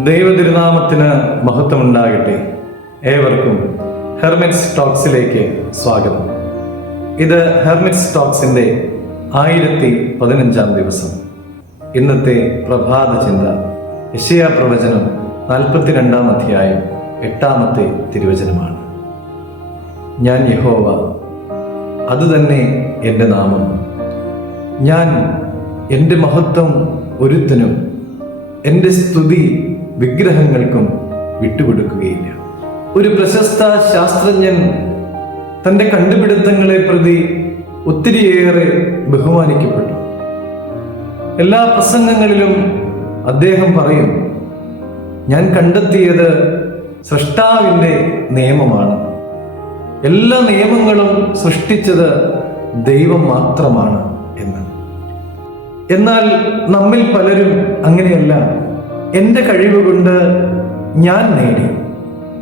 ദൈവതിരുനാമത്തിന് മഹത്വമുണ്ടാകട്ടെ. ഏവർക്കും ഹെർമിറ്റ്സ് ടോക്സിലേക്ക് സ്വാഗതം. ഇത് ഹെർമിറ്റ്സ് ടോക്സിന്റെ ആയിരത്തി പതിനഞ്ചാം ദിവസം. ഇന്നത്തെ പ്രഭാത ചിന്ത. യശയാ പ്രവചനം നാൽപ്പത്തിരണ്ടാം അധ്യായം എട്ടാമത്തെ തിരുവചനമാണ്. ഞാൻ യഹോവ അതുതന്നെ എന്റെ നാമം. ഞാൻ എന്റെ മഹത്വം ഒരുത്തനും എന്റെ സ്തുതി വിഗ്രഹങ്ങൾക്കും വിട്ടുകൊടുക്കുകയില്ല. ഒരു പ്രശസ്ത ശാസ്ത്രജ്ഞൻ തന്റെ കണ്ടുപിടുത്തങ്ങളെ പ്രതി ഒത്തിരിയേറെ ബഹുമാനിക്കപ്പെട്ടു. എല്ലാ പ്രസംഗങ്ങളിലും അദ്ദേഹം പറയും ഞാൻ കണ്ടെത്തിയത് സൃഷ്ടാവിന്റെ നിയമമാണ്. എല്ലാ നിയമങ്ങളും സൃഷ്ടിച്ചത് ദൈവം മാത്രമാണ് എന്ന് എന്നാൽ നമ്മിൽ പലരും അങ്ങനെയല്ല. എന്റെ കഴിവ് കൊണ്ട് ഞാൻ നേടി.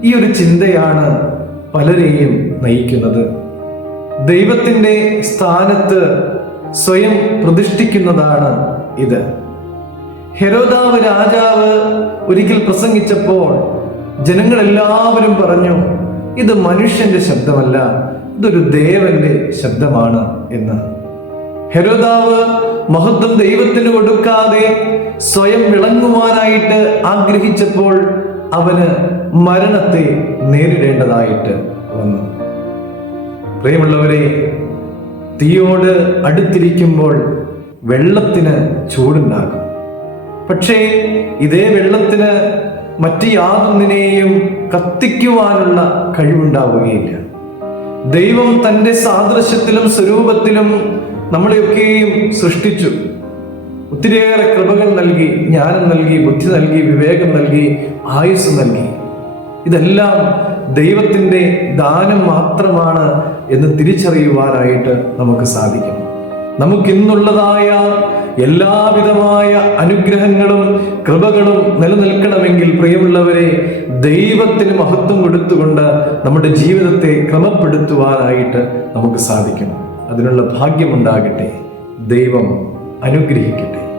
ഈ ഒരു ചിന്തയാണ് പലരെയും നയിക്കുന്നത്. ദൈവത്തിന്റെ സ്ഥാനത്ത് സ്വയം പ്രതിഷ്ഠിക്കുന്നതാണ് ഇത്. ഹെരോദാവ് രാജാവ് ഒരിക്കൽ പ്രസംഗിച്ചപ്പോൾ ജനങ്ങളെല്ലാവരും പറഞ്ഞു ഇത് മനുഷ്യന്റെ ശബ്ദമല്ല ഇതൊരു ദേവന്റെ ശബ്ദമാണ് എന്ന്. ഹെരോദാവ് മഹത്വം ദൈവത്തിന് കൊടുക്കാതെ സ്വയം വിളങ്ങുവാനായിട്ട് ആഗ്രഹിച്ചപ്പോൾ അവന് മരണത്തെ നേരിടേണ്ടതായിട്ട് വന്നു. പ്രിയമുള്ളവരെ തീയോട് അടുത്തിരിക്കുമ്പോൾ വെള്ളത്തിന് ചൂടുണ്ടാകും. പക്ഷേ ഇതേ വെള്ളത്തിന് മറ്റ് യാതൊന്നിനെയും കത്തിക്കുവാനുള്ള കഴിവുണ്ടാവുകയില്ല. ദൈവം തന്റെ സാദൃശ്യത്തിലും സ്വരൂപത്തിലും നമ്മളെയൊക്കെയും സൃഷ്ടിച്ചു. ഒത്തിരിയേറെ കൃപകൾ നൽകി ജ്ഞാനം നൽകി ബുദ്ധി നൽകി വിവേകം നൽകി ആയുസ് നൽകി. ഇതെല്ലാം ദൈവത്തിന്റെ ദാനം മാത്രമാണ് എന്ന് തിരിച്ചറിയുവാനായിട്ട് നമുക്ക് സാധിക്കും. നമുക്കിന്നുള്ളതായ എല്ലാവിധമായ അനുഗ്രഹങ്ങളും കൃപകളും നിലനിൽക്കണമെങ്കിൽ പ്രിയമുള്ളവരെ ദൈവത്തിന് മഹത്വം കൊടുത്തുകൊണ്ട് നമ്മുടെ ജീവിതത്തെ ക്രമപ്പെടുത്തുവാനായിട്ട് നമുക്ക് സാധിക്കണം അതിനുള്ള ഭാഗ്യമുണ്ടാകട്ടെ. ദൈവം അനുഗ്രഹിക്കട്ടെ.